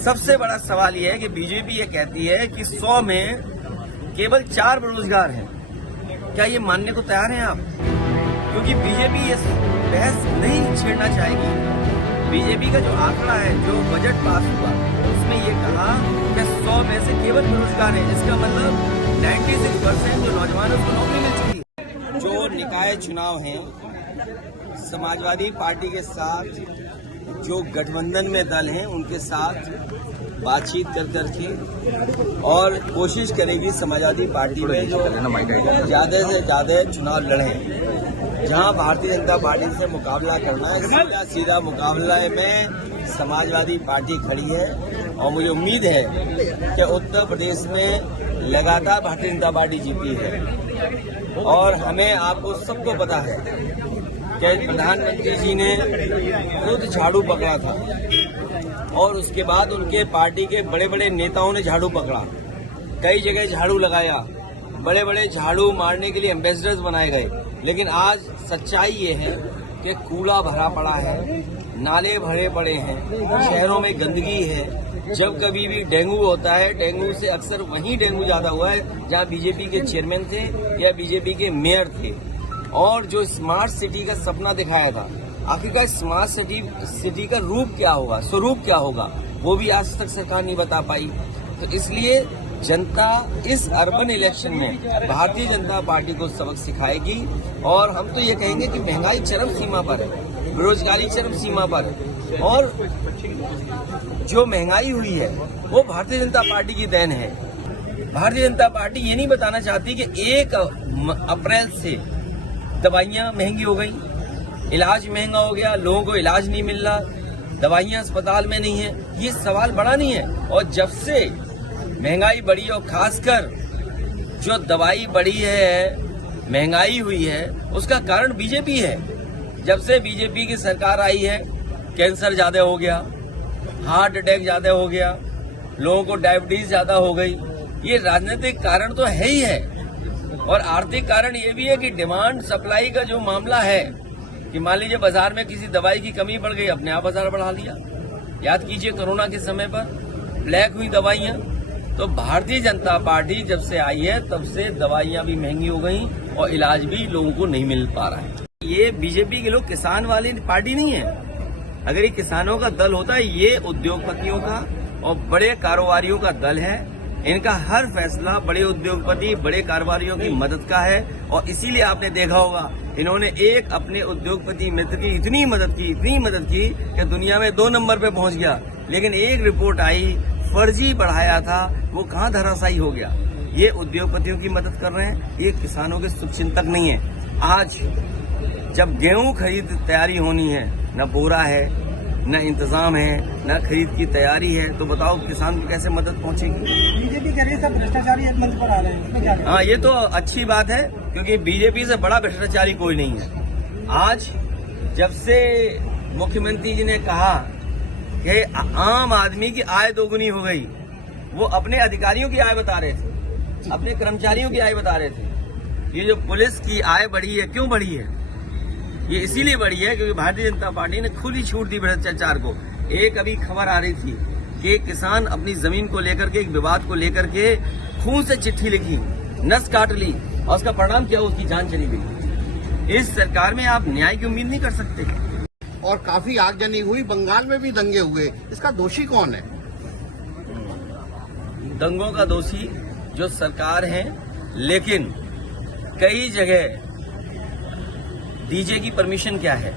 सबसे बड़ा सवाल यह है कि बीजेपी ये कहती है कि 100 में केवल 4 बेरोजगार हैं। क्या ये मानने को तैयार हैं आप? क्योंकि बीजेपी ये बहस नहीं छेड़ना चाहेगी। बीजेपी का जो आंकड़ा है, जो बजट पास हुआ, उसमें ये कहा कि 100 में से केवल बेरोजगार हैं। इसका मतलब 96% जो नौजवान है उसको नौकरी मिल चुकी है। जो निकाय चुनाव हैं, समाजवादी पार्टी के साथ जो गठबंधन में दल हैं उनके साथ बातचीत कर करके और कोशिश करेगी समाजवादी पार्टी में जो ज्यादा से ज्यादा चुनाव लड़ें। जहां भारतीय जनता पार्टी से मुकाबला करना है, सीधा मुकाबला में समाजवादी पार्टी खड़ी है। और मुझे उम्मीद है कि उत्तर प्रदेश में लगातार भारतीय जनता पार्टी जीती है। और हमें आपको सबको पता है कि प्रधानमंत्री जी ने खुद झाड़ू पकड़ा था और उसके बाद उनके पार्टी के बड़े बड़े नेताओं ने झाड़ू पकड़ा, कई जगह झाड़ू लगाया, बड़े बड़े झाड़ू मारने के लिए एम्बेसडर्स बनाए गए। लेकिन आज सच्चाई ये है कि कूड़ा भरा पड़ा है, नाले भरे पड़े हैं, शहरों में गंदगी है। जब कभी भी डेंगू होता है, डेंगू से अक्सर वहीं डेंगू ज्यादा हुआ है जहां बीजेपी के चेयरमैन थे या बीजेपी के मेयर थे। और जो स्मार्ट सिटी का सपना दिखाया था, आखिरकार स्मार्ट सिटी का रूप क्या होगा, स्वरूप क्या होगा, वो भी आज तक सरकार नहीं बता पाई। तो इसलिए जनता इस अर्बन इलेक्शन में भारतीय जनता पार्टी को सबक सिखाएगी। और हम तो ये कहेंगे कि महंगाई चरम सीमा पर है, बेरोजगारी चरम सीमा पर है, और जो महंगाई हुई है वो भारतीय जनता पार्टी की देन है। भारतीय जनता पार्टी ये नहीं बताना चाहती कि 1 अप्रैल से दवाइयां महंगी हो गई, इलाज महंगा हो गया, लोगों को इलाज नहीं मिल रहा, दवाइयां अस्पताल में नहीं है। ये सवाल बड़ा नहीं है। और जब से महंगाई बढ़ी और खासकर जो दवाई बढ़ी है, महंगाई हुई है, उसका कारण बीजेपी है। जब से बीजेपी की सरकार आई है, कैंसर ज्यादा हो गया, हार्ट अटैक ज्यादा हो गया, लोगों को डायबिटीज ज्यादा हो गई। ये राजनीतिक कारण तो है ही है। और आर्थिक कारण ये भी है कि डिमांड सप्लाई का जो मामला है कि मान लीजिए बाजार में किसी दवाई की कमी पड़ गई, अपने आप बाजार बढ़ा लिया। याद कीजिए कोरोना के समय पर ब्लैक हुई दवाइयां। तो भारतीय जनता पार्टी जब से आई है तब से दवाइयां भी महंगी हो गई और इलाज भी लोगों को नहीं मिल पा रहा है। ये बीजेपी के लोग किसान वाली पार्टी नहीं है। अगर ये किसानों का दल होता है, ये उद्योगपतियों का और बड़े कारोबारियों का दल है। इनका हर फैसला बड़े उद्योगपति, बड़े कारोबारियों की मदद का है। और इसीलिए आपने देखा होगा इन्होंने एक अपने उद्योगपति मित्र की इतनी मदद की कि दुनिया में 2 नंबर पे पहुंच गया। लेकिन एक रिपोर्ट आई, फर्जी बढ़ाया था, वो कहां धराशायी हो गया। ये उद्योगपतियों की मदद कर रहे हैं, ये किसानों के शुभचिंतक नहीं है। आज जब गेहूं खरीद तैयारी होनी है, न बोरा है, न इंतजाम है, न खरीद की तैयारी है, तो बताओ किसान को कैसे मदद पहुंचेगी। बीजेपी कह रही है सब भ्रष्टाचारी एक मंच पर आ रहे हैं। हाँ, ये तो अच्छी बात है, क्योंकि बीजेपी से बड़ा भ्रष्टाचारी कोई नहीं है। आज जब से मुख्यमंत्री जी ने कहा कि आम आदमी की आय दोगुनी हो गई, वो अपने अधिकारियों की आय बता रहे थे, अपने कर्मचारियों की आय बता रहे थे। ये जो पुलिस की आय बढ़ी है, क्यों बढ़ी है? ये इसीलिए बढ़ी है क्योंकि भारतीय जनता पार्टी ने खुली छूट दी भ्रष्टाचार को। एक अभी खबर आ रही थी कि किसान अपनी जमीन को लेकर के, एक विवाद को लेकर के खून से चिट्ठी लिखी, नस काट ली, और उसका परिणाम क्या, उसकी जान चली गई। इस सरकार में आप न्याय की उम्मीद नहीं कर सकते। और काफी आगजनी हुई, बंगाल में भी दंगे हुए, इसका दोषी कौन है? दंगों का दोषी जो सरकार है, लेकिन कई जगह डीजे की परमिशन क्या है,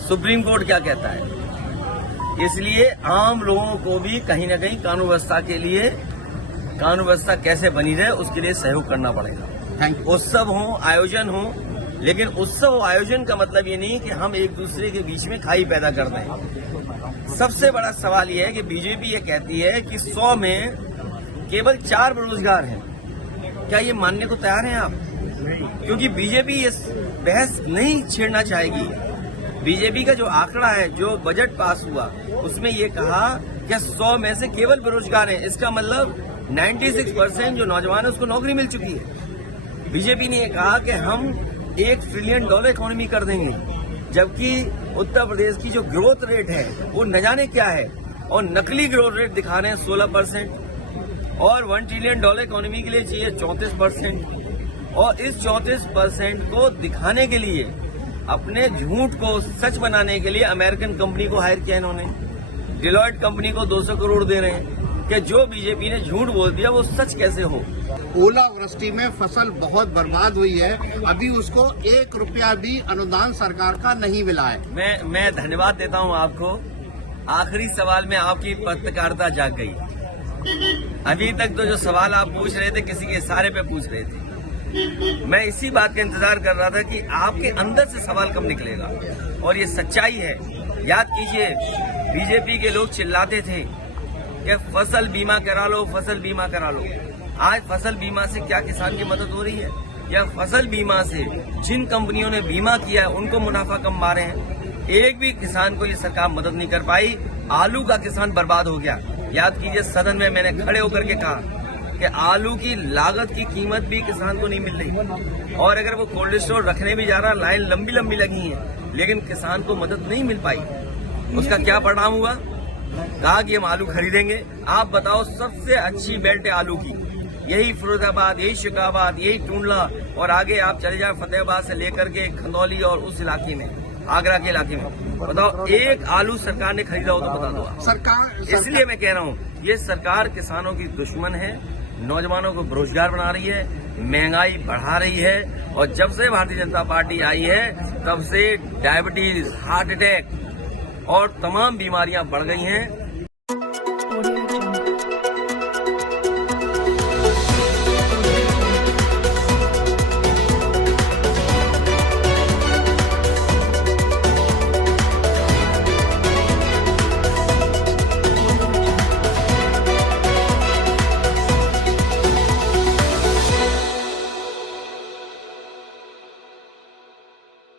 सुप्रीम कोर्ट क्या कहता है। इसलिए आम लोगों को भी कहीं न कहीं कानून व्यवस्था के लिए, कानून व्यवस्था कैसे बनी रहे उसके लिए सहयोग करना पड़ेगा। उत्सव हो, आयोजन हो, लेकिन उत्सव आयोजन का मतलब ये नहीं कि हम एक दूसरे के बीच में खाई पैदा कर दें। सबसे बड़ा सवाल ये है कि बीजेपी ये कहती है कि 100 में केवल 4 बेरोजगार हैं। क्या ये मानने को तैयार हैं आप? क्योंकि बीजेपी ये बहस नहीं छेड़ना चाहेगी। बीजेपी का जो आंकड़ा है, जो बजट पास हुआ, उसमें ये कहा कि 100 में से केवल बेरोजगार हैं। इसका मतलब 96% जो नौजवान है उसको नौकरी मिल चुकी है। बीजेपी ने ये कहा कि हम $1 ट्रिलियन इकोनॉमी कर देंगे, जबकि उत्तर प्रदेश की जो ग्रोथ रेट है वो न जाने क्या है। और नकली ग्रोथ रेट दिखा रहे हैं 16%, और $1 ट्रिलियन इकोनॉमी के लिए चाहिए 34%। और इस 34% को दिखाने के लिए, अपने झूठ को सच बनाने के लिए अमेरिकन कंपनी को हायर किया इन्होंने। डिलॉयट कंपनी को 200 करोड़ दे रहे हैं कि जो बीजेपी ने झूठ बोल दिया वो सच कैसे हो। ओलावृष्टि में फसल बहुत बर्बाद हुई है, अभी उसको 1 रुपया भी अनुदान सरकार का नहीं मिला है। मैं धन्यवाद देता हूं आपको। आखिरी सवाल में आपकी पत्रकारिता जाग गई। अभी तक तो जो सवाल आप पूछ रहे थे किसी के इशारे पे पूछ रहे थे। मैं इसी बात का इंतजार कर रहा था कि आपके अंदर से सवाल कब निकलेगा, और ये सच्चाई है। याद कीजिए, बीजेपी के लोग चिल्लाते थे कि फसल बीमा करा लो, फसल बीमा करा लो। आज फसल बीमा से क्या किसान की मदद हो रही है? या फसल बीमा से जिन कंपनियों ने बीमा किया है उनको मुनाफा कम मारे हैं। एक भी किसान को ये सरकार मदद नहीं कर पाई। आलू का किसान बर्बाद हो गया। याद कीजिए, सदन में मैंने खड़े होकर के कहा कि आलू की लागत की कीमत भी किसान को नहीं मिल रही, और अगर वो कोल्ड स्टोर रखने भी जा रहा, लाइन लंबी लंबी लगी है, लेकिन किसान को मदद नहीं मिल पाई। उसका क्या परिणाम हुआ? कहा कि हम आलू खरीदेंगे। आप बताओ, सबसे अच्छी बेल्ट है आलू की यही फिरोजाबाद, यही शिकाबाद, यही टूंडला, और आगे आप चले जाए फतेहाबाद से लेकर के खंदौली और उस इलाके में, आगरा के इलाके में। बताओ, एक आलू सरकार ने खरीदा हो तो बता दो आप। सरकार इसलिए मैं कह रहा हूँ, ये सरकार किसानों की दुश्मन है, नौजवानों को बेरोजगार बना रही है, महंगाई बढ़ा रही है, और जब से भारतीय जनता पार्टी आई है तब से डायबिटीज, हार्ट अटैक और तमाम बीमारियां बढ़ गई हैं।